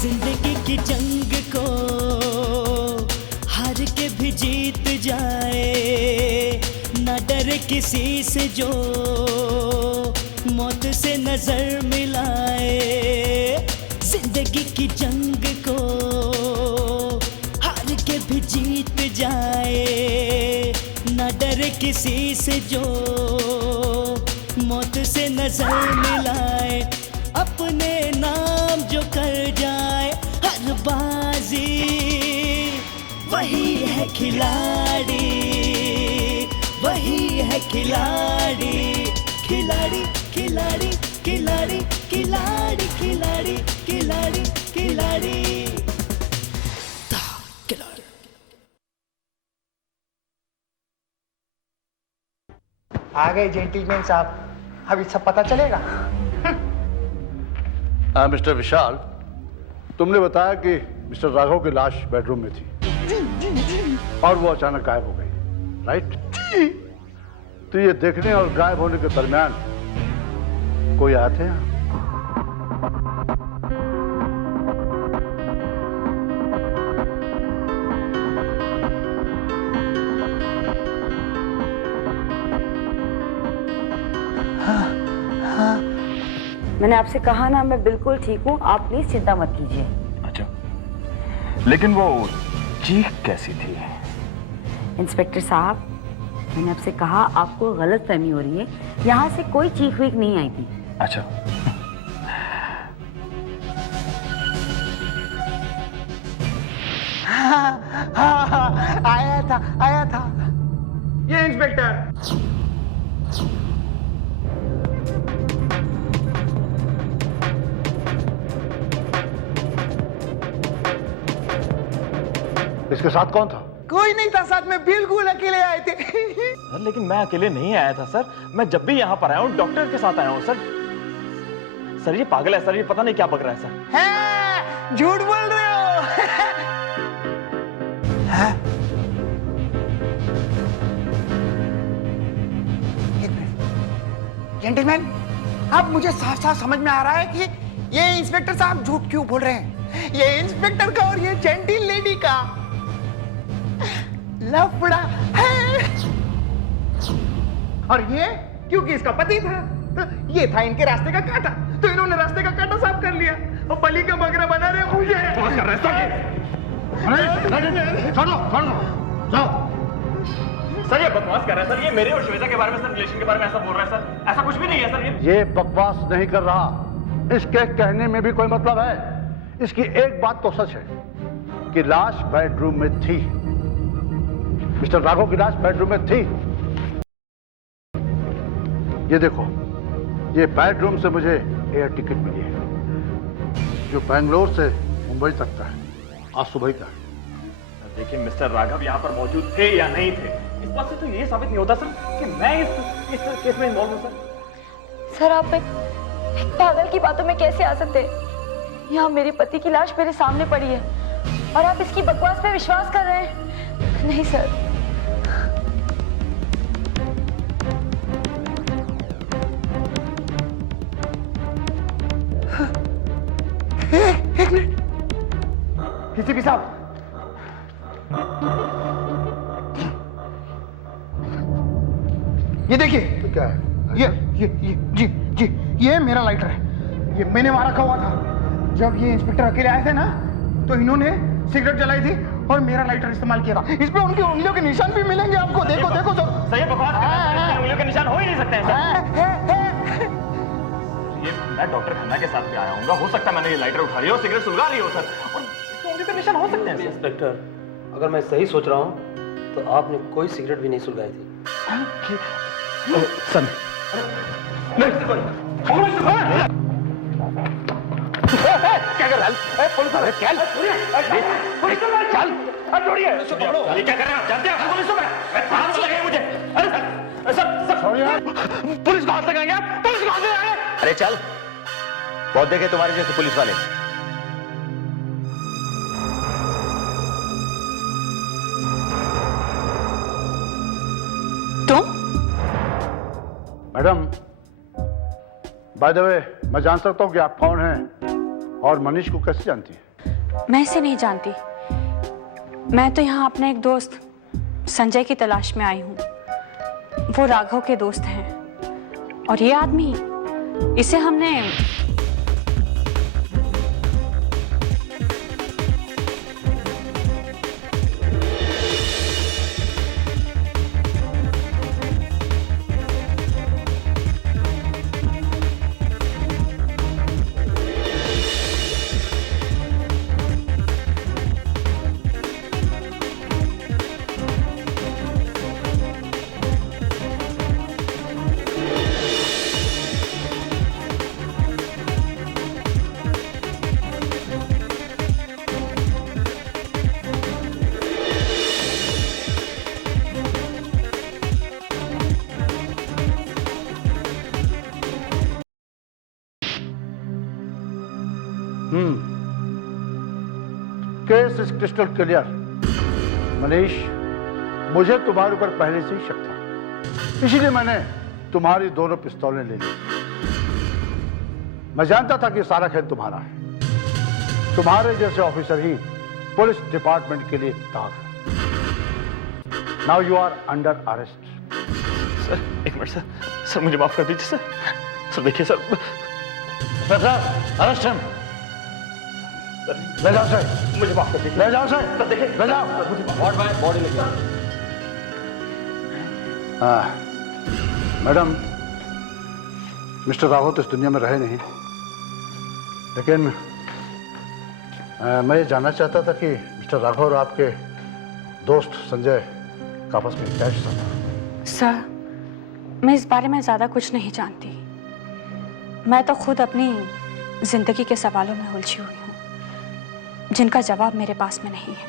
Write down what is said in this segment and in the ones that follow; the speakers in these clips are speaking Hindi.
जिंदगी की जंग को हार के भी जीत जाए, ना डरे किसी से जो मौत से नजर मिलाए। जिंदगी की जंग को हार के भी जीत जाए, ना डरे किसी से जो मौत से नजर मिलाए। अपने नाम जो कर जाए हर बाजी, वही है खिलाड़ी, वही है खिलाड़ी। खिलाड़ी खिलाड़ी खिलाड़ी खिलाड़ी खिलाड़ी खिलाड़ी खिलाड़ी। आ गए जेंटलमैन साहब, अभी सब पता चलेगा। मिस्टर विशाल, तुमने बताया कि मिस्टर राघव की लाश बेडरूम में थी और वो अचानक गायब हो गई, राइट? तो ये देखने और गायब होने के दरमियान कोई आए थे यहाँ? मैंने आपसे कहा ना, मैं बिल्कुल ठीक हूँ, आप प्लीज चिंता मत कीजिए। अच्छा, लेकिन वो चीख कैसी थी? इंस्पेक्टर साहब, मैंने आपसे कहा आपको गलतफहमी हो रही है, यहाँ से कोई चीख वीख नहीं आई थी। अच्छा, हाँ, आया था ये इंस्पेक्टर। इसके साथ कौन था? कोई नहीं था साथ में, बिल्कुल अकेले आए थे। सर लेकिन मैं अकेले नहीं आया था सर, मैं जब भी यहाँ पर आया हूँ डॉक्टर के साथ आया हूँ सर। सर ये पागल है सर, ये पता नहीं क्या बक रहा है सर। हैं, झूठ बोल रहे हो। हैं? एक मिनट जेंटलमैन, अब मुझे साफ साफ समझ में आ रहा है कि ये इंस्पेक्टर साहब झूठ क्यों बोल रहे हैं। ये इंस्पेक्टर का और ये जेंटिल लेडी का लफड़ा है। और ये क्योंकि इसका पति था, तो ये था इनके रास्ते का कांटा, तो इन्होंने रास्ते का कांटा साफ कर लिया और बलि का बकरा बना रहे मुझे। बकवास कर रहे हैं जाओ। सर ये बकवास कर रहा है सर, ये मेरे और श्वेता के बारे में सर, रिलेशन के बारे में ऐसा बोल रहा है सर। ऐसा कुछ भी नहीं है सर। ये बकवास नहीं कर रहा, इसके कहने में भी कोई मतलब है। इसकी एक बात तो सच है कि लाश बेडरूम में थी, मिस्टर राघव की लाश बेडरूम में थी। ये देखो, ये बेडरूम से मुझे एयर टिकट मिली है जो बेंगलोर से मुंबई तक का है, आज सुबह का है। देखिए मिस्टर राघव यहाँ पर मौजूद थे या नहीं थे, इस बात से तो ये साबित नहीं होता सर कि मैं इस केस में इन्वॉल्व हूँ सर। सर आप एक पागल की बातों में कैसे आ सकते हैं? यहाँ मेरे पति की लाश मेरे सामने पड़ी है और आप इसकी बकवास पे विश्वास कर रहे हैं? नहीं सर। एक मिनट एसीपी साहब, ये देखिए। तो क्या है? ये ये मेरा लाइटर है, ये मैंने वहां रखा हुआ था। जब ये इंस्पेक्टर अकेले आए थे ना, तो इन्होंने सिगरेट जलाई थी और मेरा लाइटर इस्तेमाल किया था। इस पे उनकी उंगलियों के निशान भी मिलेंगे आपको। देखो देखो सर। सही बकवास कर रहा है, उंगलियों के निशान हो ही नहीं सकते हैं सर। ये मैं डॉक्टर खन्ना के साथ भी आया हूँ, हो सकता है मैंने ये लाइटर उठा लिया और सिगरेट सुलगा ली हो सर, और इसके उंगलियों के निशान हो सकते हैं। इंस्पेक्टर, अगर मैं सही सोच रहा हूँ तो आपने कोई सिगरेट भी नहीं सुलगाई थी। सर क्या कर रहा है? पुलिस आ रहा है। चल छोड़िए, क्या कर रहे हैं? जानते हैं पुलिस में हाथ लगाए मुझे। अरे सर पुलिस को हाथ लगाएंगे आप? पुलिस को हाथ लगाएंगे? अरे चल, बहुत देखे तुम्हारे जैसे पुलिस वाले। तुम? मैडम, बाय द वे, मैं जान सकता हूं कि आप कौन हैं और मनीष को कैसे जानती हैं? मैं इसे नहीं जानती। मैं तो यहाँ अपने एक दोस्त संजय की तलाश में आई हूँ। वो राघव के दोस्त हैं और ये आदमी, इसे हमने case is crystal clear. Manish, मुझे तुम्हारे ऊपर पहले से ही शक था, इसीलिए मैंने तुम्हारी दोनों पिस्तौलें ले ली। मैं जानता था कि सारा खेल तुम्हारा है। तुम्हारे जैसे ऑफिसर ही पुलिस डिपार्टमेंट के लिए दाग है। Now you are under arrest. Sir एक मिनट सर, सर मुझे माफ कर दीजिए सर। सर देखिए सर, अरेस्ट हिम। ले जाओ सर, मुझे माफ कर दीजिए। ले जाओ सर, देखिए ले जाओ। बॉडी लेके आओ। हाँ, मैडम, मिस्टर राघव तो इस दुनिया में रहे नहीं, लेकिन मैं ये जानना चाहता था कि मिस्टर राघव और आपके दोस्त संजय का आपस में क्या रिश्ता था? सर, मैं इस बारे में ज़्यादा कुछ नहीं जानती। मैं तो खुद अपनी जिंदगी के सवालों में उलझी हुई हूँ, जिनका जवाब मेरे पास में नहीं है।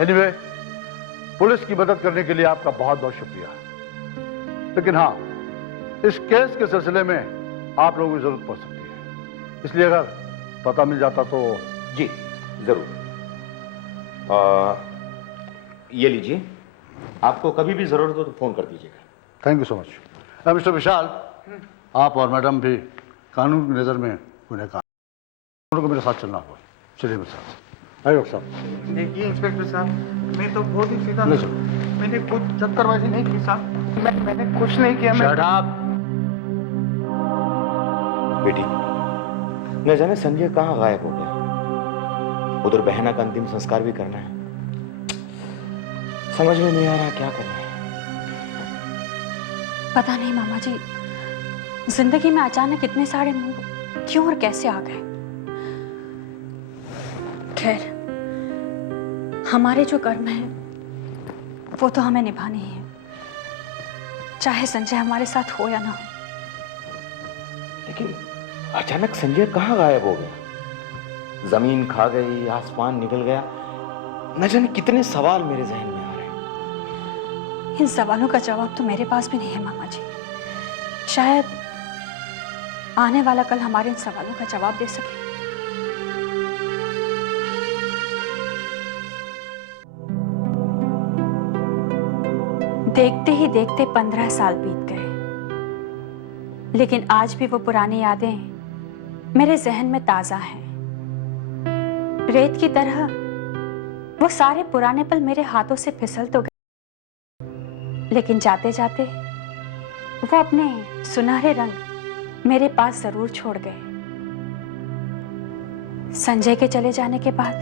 एनीवे, पुलिस की मदद करने के लिए आपका बहुत बहुत शुक्रिया। लेकिन हाँ, इस केस के सिलसिले में आप लोगों की जरूरत पड़ सकती है, इसलिए अगर पता मिल जाता तो। जी जरूर। ये लीजिए, आपको कभी भी जरूरत हो तो फोन कर दीजिएगा। Thank you so much. Mister Vishal, आप और मैडम भी कानून की नज़र में गुनहगार, दोनों को मेरे साथ चलना होगा। चलिए मेरे साथ। आइए डॉक्टर साहब। देखिए इंस्पेक्टर साहब, मैं तो बहुत ही सीधा, ले चलो। मैंने कुछ चक्करबाजी नहीं की साहब। मैंने कुछ नहीं किया। Shut up! बेटी, न जाने संजय कहाँ गायब हो गया। उधर बहना का अंतिम संस्कार भी करना है, समझ में नहीं आ रहा क्या करना है। पता नहीं मामा जी, जिंदगी में अचानक इतने सारे मोड़ क्यों और कैसे आ गए। खैर, हमारे जो कर्म हैं वो तो हमें निभाने ही है, चाहे संजय हमारे साथ हो या ना हो। लेकिन अचानक संजय कहाँ गायब हो गया? जमीन खा गई, आसमान निकल गया, न जाने कितने सवाल मेरे जहन में आ रहे हैं। इन सवालों का जवाब तो मेरे पास भी नहीं है मामा जी। शायद आने वाला कल हमारे इन सवालों का जवाब दे सके। देखते ही देखते 15 साल बीत गए, लेकिन आज भी वो पुरानी यादें मेरे जहन में ताजा हैं। रेत की तरह वो सारे पुराने पल मेरे हाथों से फिसल तो गए, लेकिन जाते जाते वो अपने सुनहरे रंग मेरे पास जरूर छोड़ गए। संजय के चले जाने के बाद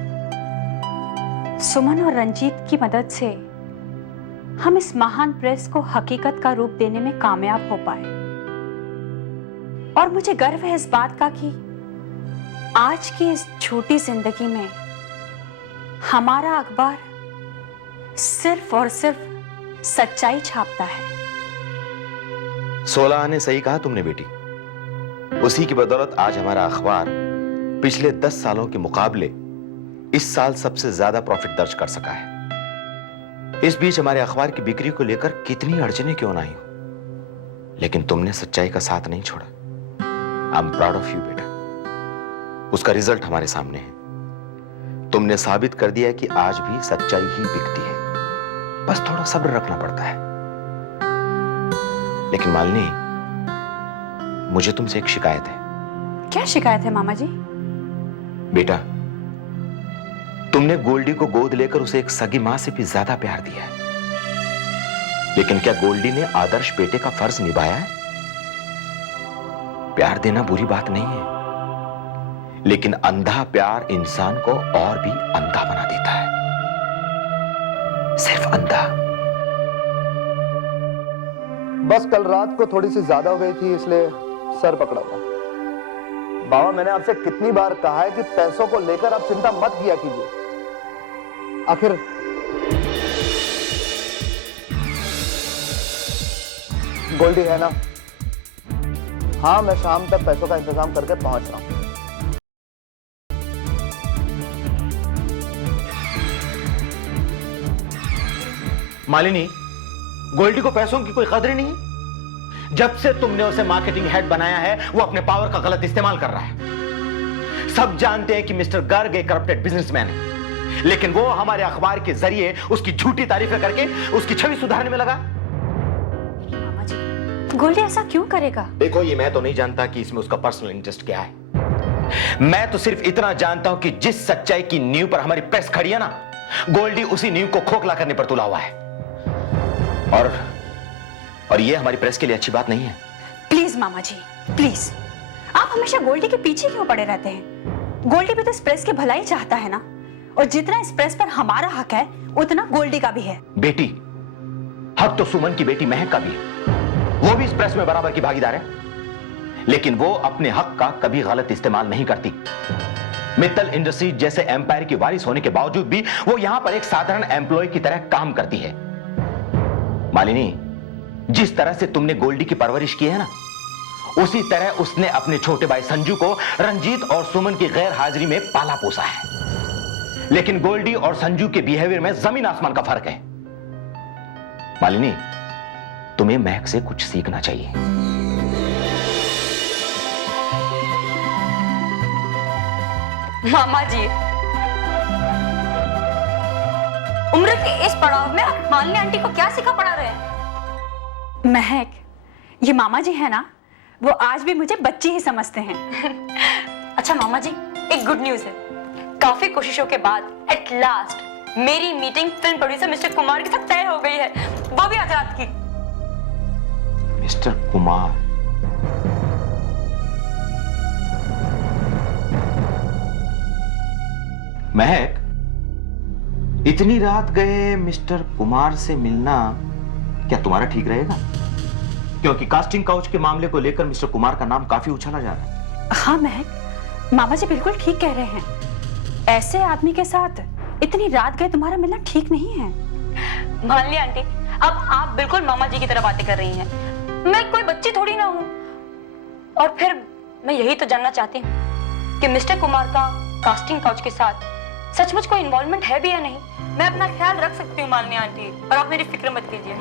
सुमन और रंजीत की मदद से हम इस महान प्रेस को हकीकत का रूप देने में कामयाब हो पाए, और मुझे गर्व है इस बात का कि आज की इस छोटी जिंदगी में हमारा अखबार सिर्फ और सिर्फ सच्चाई छापता है। 16 ने सही कहा तुमने बेटी। उसी की बदौलत आज हमारा अखबार पिछले 10 सालों के मुकाबले इस साल सबसे ज्यादा प्रॉफिट दर्ज कर सका है। इस बीच हमारे अखबार की बिक्री को लेकर कितनी अड़चनें क्यों ना आई हो, लेकिन तुमने सच्चाई का साथ नहीं छोड़ा। I am proud of you बेटा। उसका रिजल्ट हमारे सामने है। तुमने साबित कर दिया कि आज भी सच्चाई ही बिकती है, बस थोड़ा सब्र रखना पड़ता है। लेकिन मालिनी, मुझे तुमसे एक शिकायत है। क्या शिकायत है मामा जी? बेटा, तुमने गोल्डी को गोद लेकर उसे एक सगी मां से भी ज्यादा प्यार दिया है, लेकिन क्या गोल्डी ने आदर्श बेटे का फर्ज निभाया है? प्यार देना बुरी बात नहीं है, लेकिन अंधा प्यार इंसान को और भी अंधा बना देता है, सिर्फ अंधा। बस कल रात को थोड़ी सी ज्यादा हो गई थी, इसलिए सर पकड़ा हुआ। बाबा, मैंने आपसे कितनी बार कहा है कि पैसों को लेकर आप चिंता मत किया कीजिए। आखिर गोल्डी है ना? हाँ, मैं शाम तक पैसों का इंतजाम करके पहुंच रहा हूं। मालिनी, गोल्डी को पैसों की कोई कदर नहीं है। जब से तुमने उसे मार्केटिंग हेड बनाया है, वो अपने पावर का गलत इस्तेमाल कर रहा है। सब जानते हैं कि मिस्टर गर्ग एक करप्टेड बिजनेसमैन है, लेकिन वो हमारे अखबार के जरिए उसकी झूठी तारीफें करके उसकी छवि सुधारने में लगा। मामा जी, गोल्डी ऐसा क्यों करेगा? देखो, ये मैं तो नहीं जानता कि इसमें उसका पर्सनल इंटरेस्ट क्या है। मैं तो सिर्फ इतना जानता हूं कि जिस सच्चाई की नींव पर हमारी प्रेस खड़ी है ना, गोल्डी उसी नींव को खोखला करने पर तुला हुआ है। और ये हमारी प्रेस के लिए अच्छी बात नहीं है। प्लीज मामा जी, प्लीज, आप हमेशा गोल्डी के पीछे क्यों पड़े रहते हैं? गोल्डी भी तो इस प्रेस की भलाई चाहता है ना, और जितना इस प्रेस पर हमारा हक है, उतना गोल्डी का भी है। बेटी, हक तो सुमन की बेटी महक का भी है, वो भी इस प्रेस में बराबर की भागीदार है, लेकिन वो अपने हक का कभी गलत इस्तेमाल नहीं करती। मित्तल इंडस्ट्रीज जैसे एम्पायर की वारिस होने के बावजूद भी वो यहां पर एक साधारण एम्प्लॉय की तरह काम करती है। मालिनी, जिस तरह से तुमने गोल्डी की परवरिश की है ना, उसी तरह उसने अपने छोटे भाई संजू को रंजीत और सुमन की गैर हाजिरी में पाला पोसा है। लेकिन गोल्डी और संजू के बिहेवियर में जमीन आसमान का फर्क है। मालिनी, तुम्हें महक से कुछ सीखना चाहिए। मामा जी, उम्र के इस पड़ाव में आप मालिनी आंटी को क्या सिखा पढ़ा रहे हैं? महक, ये मामा जी है ना, वो आज भी मुझे बच्ची ही समझते हैं। अच्छा मामा जी, एक गुड न्यूज है। काफी कोशिशों के बाद एट लास्ट मेरी meeting film producer mister Kumar के साथ तय हो गई है, वो भी आज रात की। मिस्टर कुमार? महक, इतनी रात गए मिस्टर कुमार से मिलना क्या तुम्हारा ठीक रहेगा? क्योंकि कास्टिंग काउच के मामले को लेकर मिस्टर कुमार का नाम काफी उछाला जा रहा है। हाँ महक, मामा जी बिल्कुल ठीक कह रहे हैं। ऐसे आदमी के साथ इतनी रात गए तुम्हारा मिलना ठीक नहीं है। मालिनी आंटी, अब आप बिल्कुल मामा जी की तरह बातें कर रही हैं। मैं कोई बच्ची थोड़ी ना हूँ। और फिर मैं यही तो जानना चाहती हूँ कि मिस्टर कुमार का कास्टिंग काउच के साथ सचमुच कोई इन्वॉल्वमेंट है भी या नहीं। मैं अपना ख्याल रख सकती हूँ मालिनी आंटी, और आप मेरी फिक्र मत कीजिए।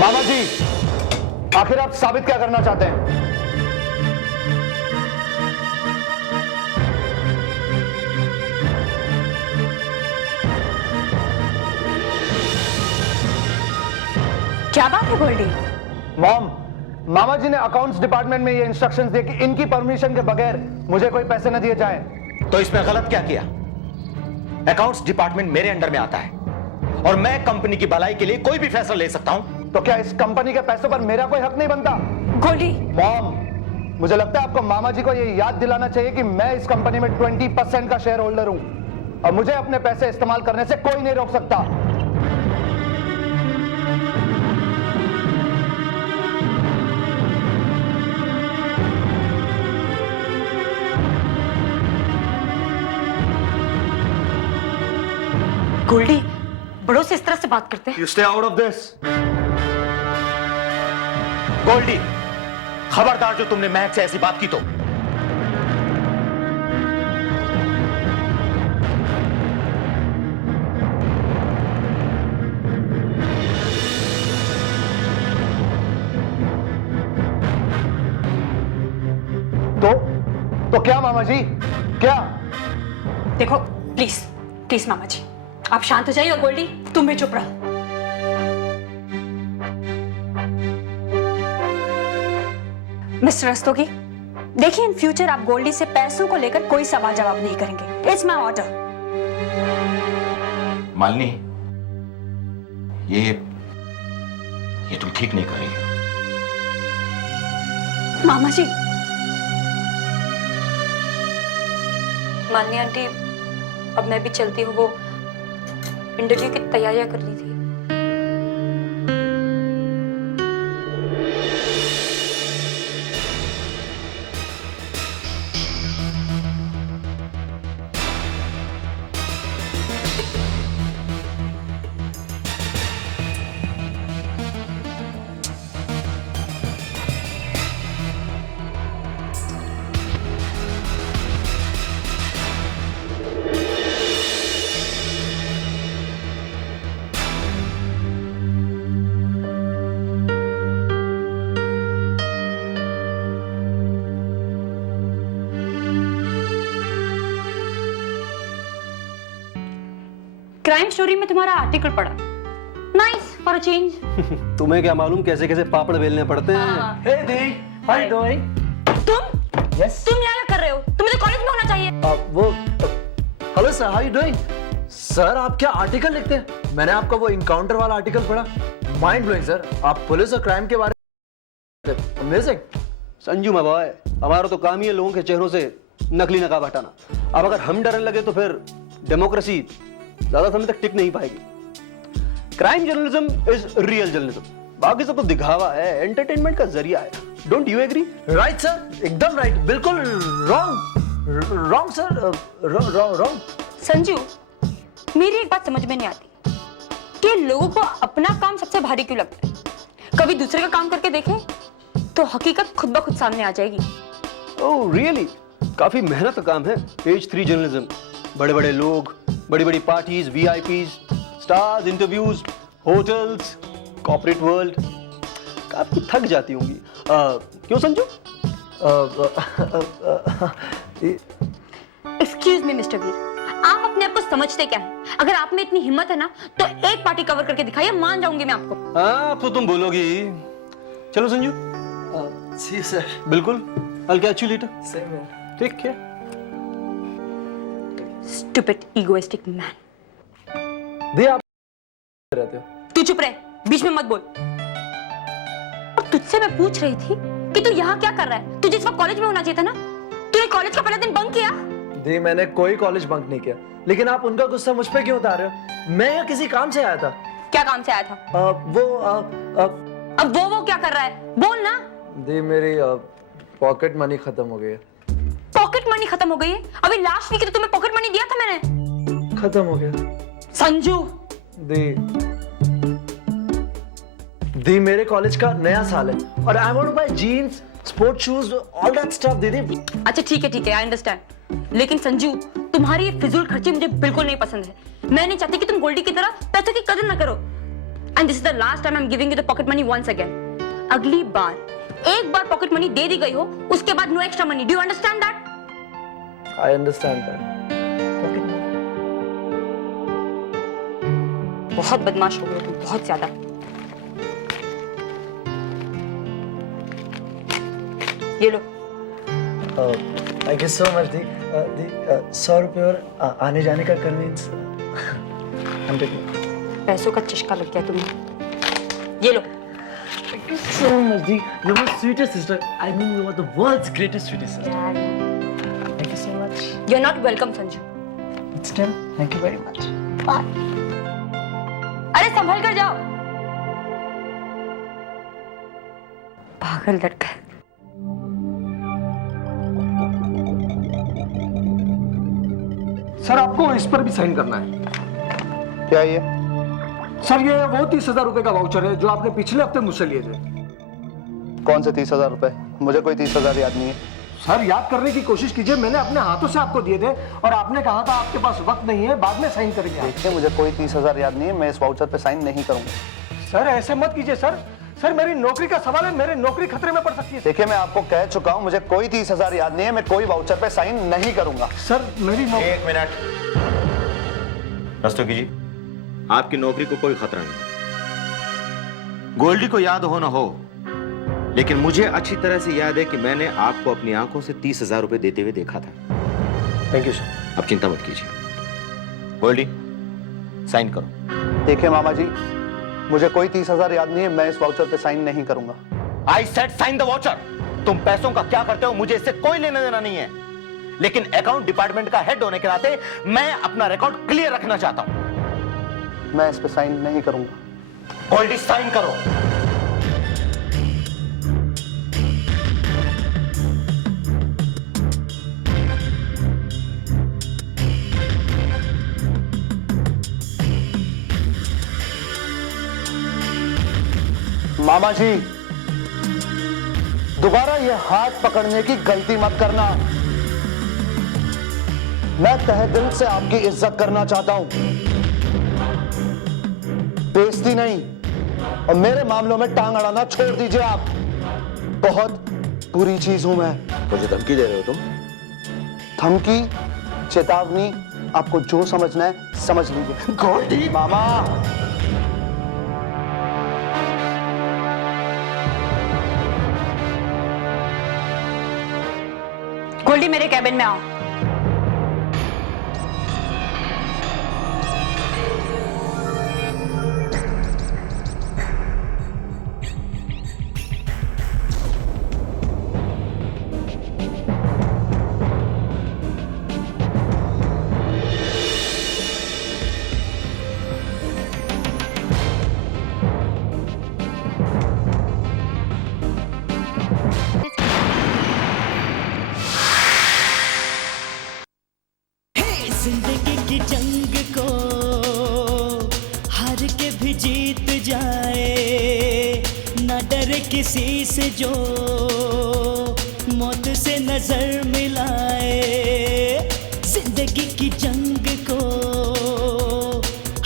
मामा जी, आखिर आप साबित क्या करना चाहते हैं? क्या बात है गोल्डी? मॉम, मामा जी ने अकाउंट्स डिपार्टमेंट में ये इंस्ट्रक्शंस दिए कि इनकी परमिशन के बगैर मुझे कोई पैसे न दिए जाएं। तो इसमें गलत क्या किया? अकाउंट्स डिपार्टमेंट मेरे अंडर में आता है और मैं कंपनी की भलाई के लिए कोई भी फैसला ले सकता हूं। तो क्या इस कंपनी के पैसों पर मेरा कोई हक नहीं बनता? गोल्डी, मॉम, मुझे लगता है आपको मामा जी को ये याद दिलाना चाहिए कि मैं इस कंपनी में 20% का शेयर होल्डर हूं और मुझे अपने पैसे इस्तेमाल करने से कोई नहीं रोक सकता। गोल्डी, बड़ों से इस तरह से बात करते हैं? You stay out of this. Goldy, खबरदार जो तुमने महक से ऐसी बात की तो। तो क्या मामा जी, क्या? देखो प्लीज प्लीज मामा जी, आप शांत हो जाइए और गोल्डी तुम भी चुप रहो। मिस्टर रस्तोगी, देखिए इन फ्यूचर आप गोल्डी से पैसों को लेकर कोई सवाल जवाब नहीं करेंगे। It's my order. मालिनी, ये तुम ठीक नहीं कर रही हो। मामा जी, मालिनी आंटी, अब मैं भी चलती हूँ, वो इंटरव्यू की तैयारियां कर रही थी। क्राइम स्टोरी में तुम्हारा आर्टिकल पढ़ा, नाइस फॉर अ चेंज। तुम्हें क्या मालूम कैसे कैसे पापड़ बेलने पड़ते हैं। Hey Dee, how you doing? तुम Yes. तुम यहाँ क्या कर रहे हो? तुम्हें तो कॉलेज में होना चाहिए। Hello sir, how you doing? Sir आप क्या आर्टिकल लिखते हैं? मैंने आपका वो इनकाउंटर वाला आर्टिकल पढ़ा, माइंड ब्लोइंग सर। आप पुलिस और क्राइम के बारे में अमेजिंग। संजू माय बॉय, हमारा तो काम ही है लोगों के चेहरों से नकली नकाब हटाना। अब अगर हम डरने लगे तो फिर डेमोक्रेसी ज्यादा समय तक टिक नहीं पाएगी। Crime journalism is real journalism, बाकी सब तो दिखावा है, एंटरटेनमेंट का जरिया है। Don't you agree? Right sir, एकदम राइट, बिल्कुल रॉन्ग सर, रॉन्ग। संजू, मेरी एक बात समझ में नहीं आती कि लोगों को अपना काम सबसे भारी क्यों लगता है। कभी दूसरे का काम करके देखें तो हकीकत खुद ब खुद सामने आ जाएगी। Oh really? काफी मेहनत का काम है पेज 3 जर्नलिज्म। बड़े बड़े लोग, बड़ी बड़ी parties, VIPs, stars, interviews, hotels, corporate world, काफी थक जाती होंगी। क्यों संजू? एक्सक्यूज मी मिस्टर वीर, आप अपने आप को समझते क्या है? अगर आप में इतनी हिम्मत है ना तो एक पार्टी कवर करके दिखाइए, मान जाऊंगी मैं आपको। हाँ अब तो तुम बोलोगी। चलो संजू। जी सर। बिल्कुल, I'll catch you later. Same है। ठीक है। Stupid egoistic man. दी आप रहते हो? तू चुप रहे, बीच में मत बोल। और तुझसे मैं पूछ रही थी कि तू यहाँ क्या कर रहा है? तुझे इस वक्त कॉलेज में होना चाहिए था ना? तूने कॉलेज का पहला दिन बंक किया? दी मैंने कोई कॉलेज बंक नहीं किया, लेकिन आप उनका गुस्सा मुझ पे क्यों उतार रहे हो? मैं यहाँ किसी काम से आया था। क्या काम से आया था? अब वो क्या कर रहा है? बोल ना। दी मेरी पॉकेट मनी खत्म हो गई है। पॉकेट मनी खत्म हो गई है? अभी लास्ट वीक तो तुम्हें पॉकेट मनी दिया था मैंने। खत्म हो गया। संजू, दी मेरे कॉलेज का नया साल है और I want to buy jeans, sport shoes, all that stuff दीदी। अच्छा ठीक है, आई अंडरस्टैंड। लेकिन संजू, तुम्हारी ये फिजूल खर्ची मुझे बिल्कुल नहीं पसंद है। मैं नहीं चाहती कि तुम गोल्डी की तरह पैसों की कदर न करो। And this is the last time I am giving you the pocket money once again. अगली बार एक बार पॉकेट मनी दे दी गई हो, उसके बाद no extra money. Do you understand that? I understand that. बहुत बदमाश हो गए तुम, बहुत ज्यादा। ये लो। थैंक यू सो मच दी। 100 रुपये और आने जाने का कन्वीनियंस 100। पैसों का चस्का लग गया तुम्हें। ये लो। Thank you so much, Dee. You're my sweetest sister. I mean, you are the world's greatest sweetest sister. Thank you so much. You're not welcome, Sanju. But still, thank you very much. Bye. अरे संभल कर जाओ। पागल लड़का। सर आपको इस पर भी साइन करना है। क्या ये? सर ये वो 30,000 रुपए का वाउचर है जो आपने पिछले हफ्ते मुझसे लिए थे। कौन से 30,000 रुपए? मुझे कोई 30,000 याद नहीं है। सर याद करने की कोशिश कीजिए, मैंने अपने हाथों से आपको दिए थे और आपने कहा था आपके पास वक्त नहीं है, बाद में साइन करेंगे। देखिए मुझे कोई 30,000 याद नहीं है, मैं इस वाउचर पे साइन नहीं करूंगा। सर ऐसे मत कीजिए सर। सर मेरी नौकरी का सवाल है, मेरी नौकरी खतरे में पड़ सकती है। देखिए मैं आपको कह चुका हूं, मुझे कोई 30,000 याद नहीं है, मैं कोई वाउचर पे साइन नहीं करूंगा। सर मेरी नौकरी। एक मिनट रस्तोगी जी, आपकी नौकरी को कोई खतरा नहीं। गोल्डी को याद हो ना हो, लेकिन मुझे अच्छी तरह से याद है कि मैंने आपको अपनी आंखों से 30,000 रुपए देते हुए देखा था। Thank you sir. अब चिंता मत कीजिए। गोल्डी, साइन करो। देखिए मामा जी, मुझे कोई 30,000 याद नहीं है, मैं इस वाउचर पे साइन नहीं करूंगा। I said sign the voucher. तुम पैसों का क्या करते हो मुझे इससे कोई लेना देना नहीं है, लेकिन अकाउंट डिपार्टमेंट का हेड होने के नाते मैं अपना रिकॉर्ड क्लियर रखना चाहता हूं। मैं इस पे साइन नहीं करूंगा। गोल्डी साइन करो। मामा जी, दोबारा ये हाथ पकड़ने की गलती मत करना। मैं तहे दिल से आपकी इज्जत करना चाहता हूं, बेइज्जती नहीं। और मेरे मामलों में टांग अड़ाना छोड़ दीजिए आप। बहुत बुरी चीज हूं मैं। मुझे धमकी दे रहे हो तुम? धमकी, चेतावनी, आपको जो समझना है समझ लीजिए। गोल्डी मामा, गोल्डी मेरे कैबिन में आओ। जिंदगी की जंग को हार के भी जीत जाए, न डरे किसी से जो मौत से नजर मिलाए। जिंदगी की जंग को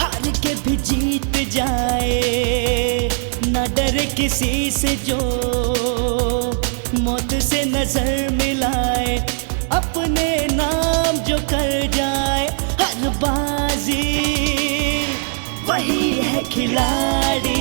हार के भी जीत जाए, न डरे किसी से जो मौत से नजर मिलाए। अपने नाम जो कर जाए हर बाजी, वही है खिलाड़ी।